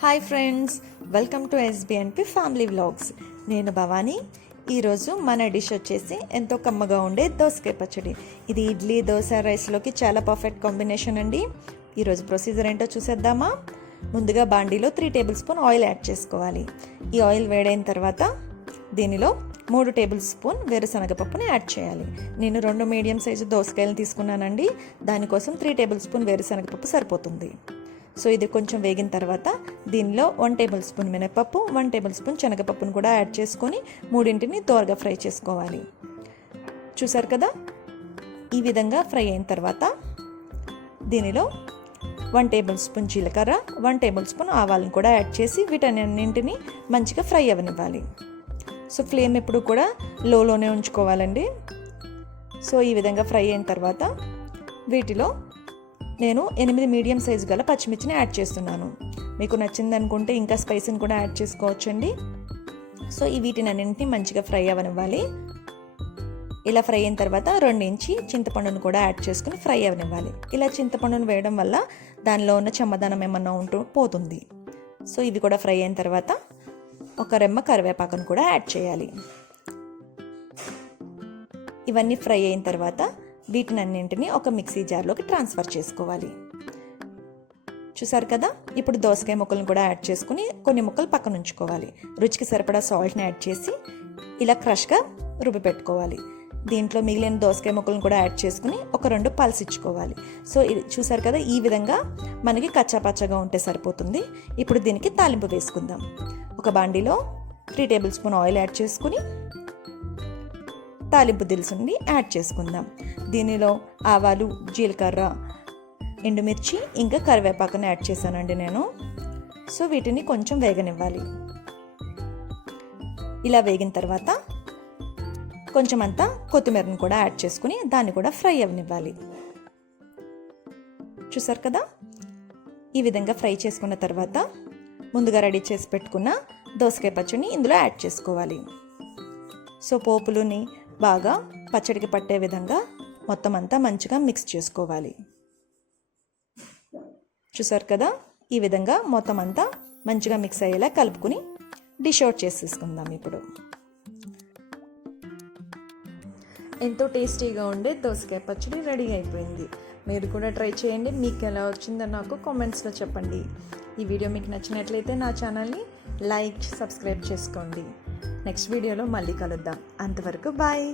Hi friends, welcome to SBNP family vlogs. నేను భవానీ. ఈరోజు మన డిష్ వచ్చేసి ఎంతో కమ్మగా ఉండే దోసకాయ పచ్చడి. ఇది ఇడ్లీ, దోశ, రైస్లోకి చాలా పర్ఫెక్ట్ కాంబినేషన్ అండి. ఈరోజు ప్రొసీజర్ ఏంటో చూసేద్దామా. ముందుగా బాండీలో 3 టేబుల్ స్పూన్ ఆయిల్ యాడ్ చేసుకోవాలి. ఈ ఆయిల్ వేడైన తర్వాత దీనిలో 3 టేబుల్ స్పూన్ వేరుశనగపప్పుని యాడ్ చేయాలి. నేను 2 మీడియం సైజు దోసకాయలు తీసుకున్నానండి. దానికోసం 3 టేబుల్ స్పూన్ వేరుశనగపప్పు సరిపోతుంది. సో ఇది కొంచెం వేగిన తర్వాత దీనిలో 1 టేబుల్ స్పూన్ మినపప్పు, 1 టేబుల్ స్పూన్ శనగపప్పును కూడా యాడ్ చేసుకొని మూడింటిని దోరగా ఫ్రై చేసుకోవాలి. చూసారు కదా, ఈ విధంగా ఫ్రై అయిన తర్వాత దీనిలో 1 టేబుల్ స్పూన్ జీలకర్ర, 1 టేబుల్ స్పూన్ ఆవాలను కూడా యాడ్ చేసి వీటన్నింటిని మంచిగా ఫ్రై అవ్వనివ్వాలి. సో ఫ్లేమ్ ఎప్పుడు కూడా లోనే ఉంచుకోవాలండి. సో ఈ విధంగా ఫ్రై అయిన తర్వాత వీటిలో నేను 8 మీడియం సైజు గల పచ్చిమిర్చిని యాడ్ చేస్తున్నాను. మీకు నచ్చింది అనుకుంటే ఇంకా స్పైసీని కూడా యాడ్ చేసుకోవచ్చండి. సో ఈ వీటినన్నింటినీ మంచిగా ఫ్రై అవ్వనివ్వాలి. ఇలా ఫ్రై అయిన తర్వాత 2 ఇంచి చింతపండును కూడా యాడ్ చేసుకుని ఫ్రై అవ్వనివ్వాలి. ఇలా చింతపండును వేయడం వల్ల దానిలో ఉన్న చెమ్మదనం ఏమన్నా పోతుంది. సో ఇవి కూడా ఫ్రై అయిన తర్వాత ఒక రెమ్మ కరివేపాకును కూడా యాడ్ చేయాలి. ఇవన్నీ ఫ్రై అయిన తర్వాత వీటినన్నింటినీ ఒక మిక్సీ జార్లోకి ట్రాన్స్ఫర్ చేసుకోవాలి. చూసారు కదా, ఇప్పుడు దోసకాయ ముక్కలను కూడా యాడ్ చేసుకుని కొన్ని ముక్కలు పక్కన ఉంచుకోవాలి. రుచికి సరిపడా సాల్ట్ని యాడ్ చేసి ఇలా క్రష్గా రుబ్బి పెట్టుకోవాలి. దీంట్లో మిగిలిన దోసకాయ ముక్కలను కూడా యాడ్ చేసుకుని ఒక 2 పల్స్ ఇచ్చుకోవాలి. సో ఇది చూసారు కదా, ఈ విధంగా మనకి కచ్చాపచ్చగా ఉంటే సరిపోతుంది. ఇప్పుడు దీనికి తాలింపు వేసుకుందాం. ఒక బాండీలో 3 టేబుల్ స్పూన్ ఆయిల్ యాడ్ చేసుకుని తాలింపు దినుసుని యాడ్ చేసుకుందాం. దీనిలో ఆవాలు, జీలకర్ర, ఎండుమిర్చి ఇంకా కరివేపాకుని యాడ్ చేశానండి నేను. సో వీటిని కొంచెం వేగనివ్వాలి. ఇలా వేగిన తర్వాత కొంచెం అంతా కొత్తిమీరను కూడా యాడ్ చేసుకుని దాన్ని కూడా ఫ్రై అవ్వనివ్వాలి. చూసారు కదా, ఈ విధంగా ఫ్రై చేసుకున్న తర్వాత ముందుగా రెడీ చేసి పెట్టుకున్న దోసకాయ పచ్చడిని ఇందులో యాడ్ చేసుకోవాలి. సో పోపులని బాగా పచ్చడికి పట్టే విధంగా మొత్తం అంతా మంచిగా మిక్స్ చేసుకోవాలి. చూసారు కదా, ఈ విధంగా మొత్తం అంతా మంచిగా మిక్స్ అయ్యేలా కలుపుకుని డిష్ అవుట్ చేసేసుకుందాం. ఇప్పుడు ఎంతో టేస్టీగా ఉండే దోసకాయ పచ్చడి రెడీ అయిపోయింది. మీరు కూడా ట్రై చేయండి. మీకు ఎలా వచ్చిందో నాకు కామెంట్స్లో చెప్పండి. ఈ వీడియో మీకు నచ్చినట్లయితే నా ఛానల్ని లైక్, సబ్స్క్రైబ్ చేసుకోండి. నెక్స్ట్ వీడియోలో మళ్ళీ కలుద్దాం. అంతవరకు బాయ్.